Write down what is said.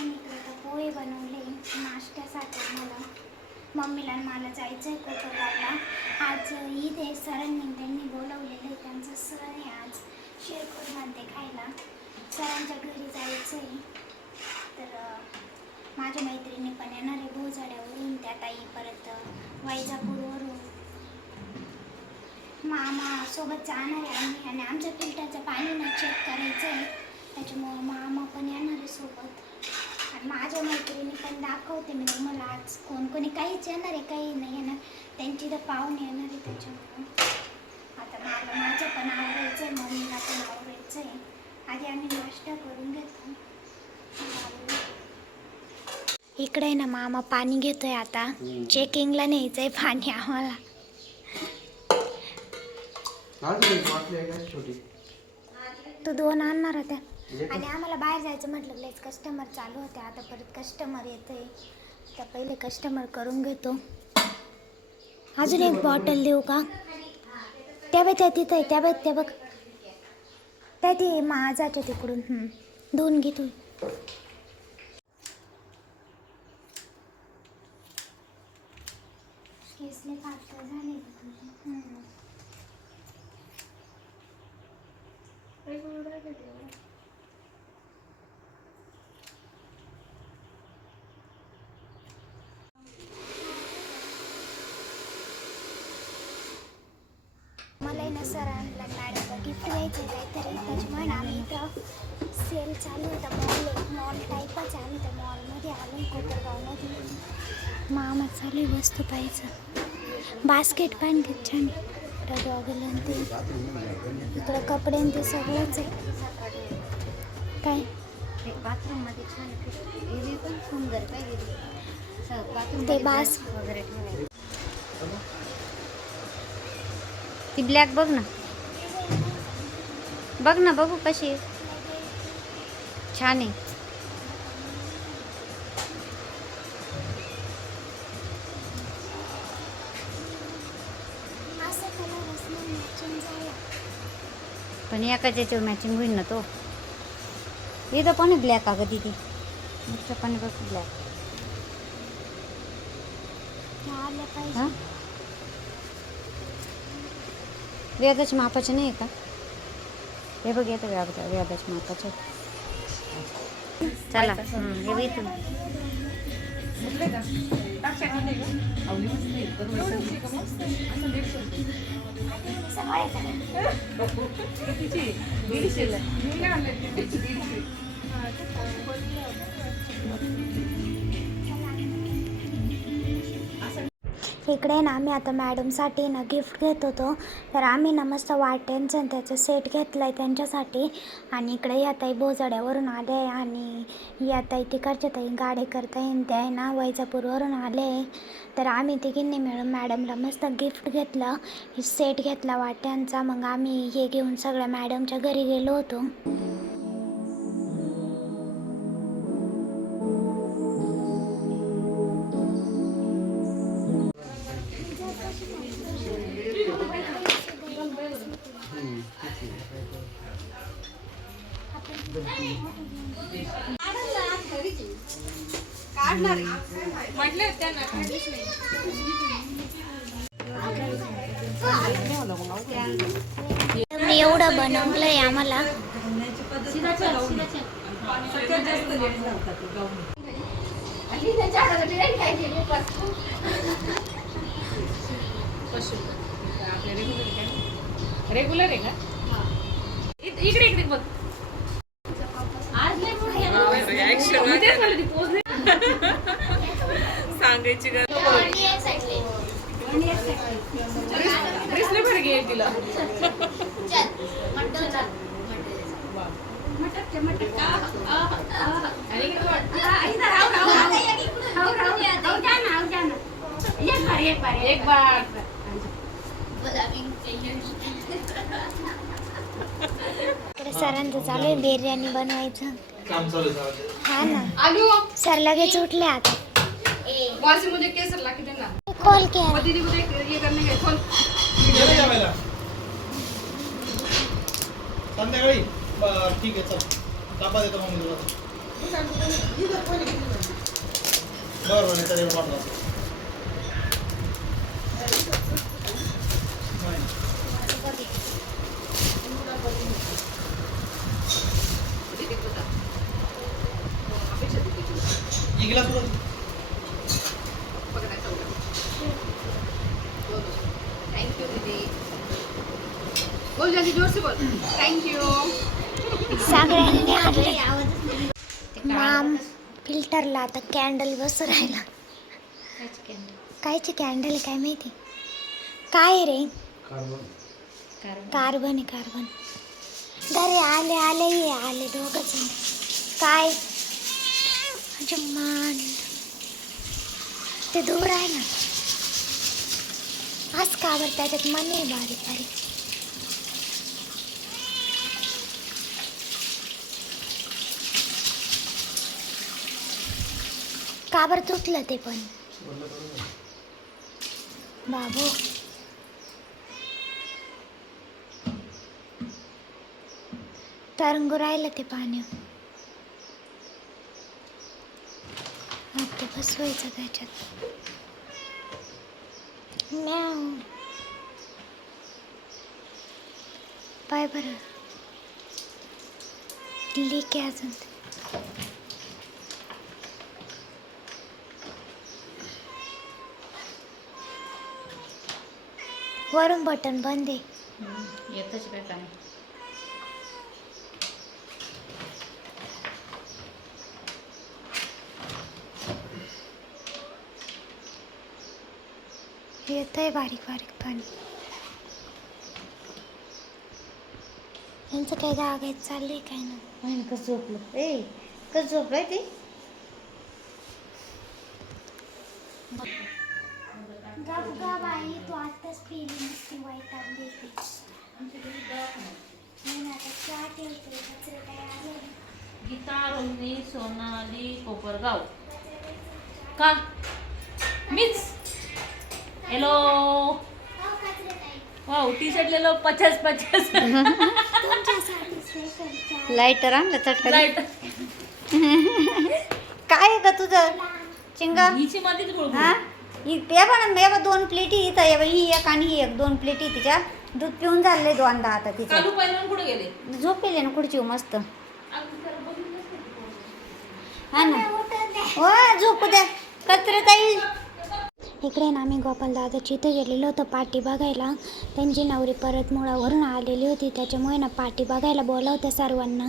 मी इकडे तर पोहे बनवले नाश्त्यासाठी. मम्मीला आणि मला जायचं आहे कोपरगावला. आज ईद आहे, सरांनी त्यांनी बोलवलेलं आहे. त्यांचं सण आहे आज शिरपूरमध्ये खायला. सरांच्या घरी जायचं आहे. तर माझ्या मैत्रिणी पण येणार आहे भोजाड्यावरून, त्या ताई परत वैजापूरवरून. मामा सोबत जाणार आहे आम्ही. आणि आमच्या फिल्टरचं पाणी ना चेक करायचं आहे, त्याच्यामुळं मामा पण येणार आहे सोबत. आणि माझ्या मैत्रिणी पण दाखवते मी तुम्हाला आज कोण कोणी. काहीच येणार आहे, काही नाही येणार. त्यांची तर पाहुणे येणार आहे. त्याच्यामुळं आता माझं पण आवरायचं आहे, मम्मीला पण आवरायचं आहे. आधी आम्ही नाश्ता करून घेतो. इकडे ना मामा पाणी घेतोय. आता चेकिंगला न्यायचं आहे पाणी आम्हाला. तू 2 आणणार होत्या. आणि आम्हाला बाहेर जायचं म्हटलं, लयच कस्टमर चालू होते. आता परत कस्टमर येतंय, तर पहिले कस्टमर करून घेतो. अजून एक बॉटल देऊ का? त्या तिथं आहे, त्या बघ त्या ती माझाच्या तिकडून. धुवून घे तू. केसले पातळ झाले तुझे. मला ना सरांना मॅडमला गिफ्ट द्यायचं आहे काहीतरी. त्याच्यामुळे आम्ही इथं सेल चालू होता. मॉल टाईपच आहे. आम्ही त्या मॉलमध्ये आलो कोपरगावमध्ये. मामा चालू आहे वस्तू पाहायचं. बास्केट पण खूप छान डॉगला ते. इकडं कपडे ते सगळंच आहे. काय बाथरूममध्ये छान पण सुंदर काय ते बास वगैरे. ती ब्लॅक बघ ना बघू कशी आहे. छान आहे. पण एका ज्याच्यावर मॅचिंग होईल ना तो. इथं पण आहे ब्लॅक. अगं तिथे इथं पण बघ ब्लॅक. हां व्याजाच्या मापाचे नाही आहे का? हे बघ येतं व्याजाच्या मापाचे. चला हे इथून इकडे ना आम्ही आता मॅडमसाठी ना गिफ्ट घेत होतो. तर आम्ही ना मस्त वाट्यांचं आणि त्याचं सेट घेतला आहे त्यांच्यासाठी. आणि इकडे या ताई भोजाड्यावरून आले आहे. आणि या ताई तिकडच्या ताई गाडे करता येईन त्या आहे ना वैजापूरवरून आले आहे. तर आम्ही तिघींनी मिळून मॅडमला मस्त गिफ्ट घेतलं, सेट घेतला वाट्यांचा. मग आम्ही हे घेऊन सगळ्या मॅडमच्या घरी गेलो होतो. एवढं बनवलंय आम्हाला. रेग्युलर आहे का? इकडे इकडे बघ. सांगायची भर घे तिला. एक बार सरांचं चालू आहे बिर्याणी बनवायचं. काम चालू आहे. हा ना सर लगेच उठले आता. वासी मुझे केसर ला के देना. खोल के वो दीदी मुझे ये करने के खोल. संध्याकाळी ठीक आहे चल. डबा देतो मग थँक्यू दीदी. बोल जल्दी जोर से बोल. थँक्यू. सगळ्यांनी आणले आवाजच नाही. ते माम फिल्टरला आता कॅन्डल बसू राहिला. कायच केलं? कायची कॅन्डल काय माहिती काय रे कारण कार्बन आहे कार्बन. घरी आले आले ये आले दोघंच काय मान ते दूर आहे ना आज का बरं त्याच्यात मन आहे बारीक बारीक. का बरं तुटलं ते पण बाबू. तरंगू राहिलं ते पाणी ते बसवायचं त्याच्यात. म्याव. पाय बरं लीक आहे अजून. वरून बटन बंद आहे. येतच काय काय. येत आहे बारीक बारीक पाणी. यांचं काही रागायत चाललंय काय ना. पाहिन कसं झोपलं. ए कसं झोपलंय ते. गप गा बाई तू आताच पिली नसती वैतागली ती. नाही आता चहा ठेवते कचरे काय आले. गीता रोहिणी सोनाली कोपरगाव. का मीच. हॅलो. वाव टी शर्ट ले लो 50-50. तुमच्यासाठी स्पेशल चहा. लाईटर आणलं चटका. लाईट काय आहे का तुझं चिंगा. हिची मध्ये बोल. हा ही पे पण हे बघ 2 प्लेटी इथं आहे बघ. ही एक आणि ही एक 2 प्लेटी तिच्या. दूध पिऊन झालंय 2दा आता तिचं. कालू पहिलवान कुठे गेले. झोपेले ना खुर्ची मस्त. हा ना हो झोपू द्या कचरे ताई. इकडे ना आम्ही गोपाल दादाची इथे गेलेलो होतो पाटी बघायला. त्यांची नवरी परत मुळावरून आलेली होती त्याच्यामुळे ना पाटी बघायला बोलावत्या सर्वांना.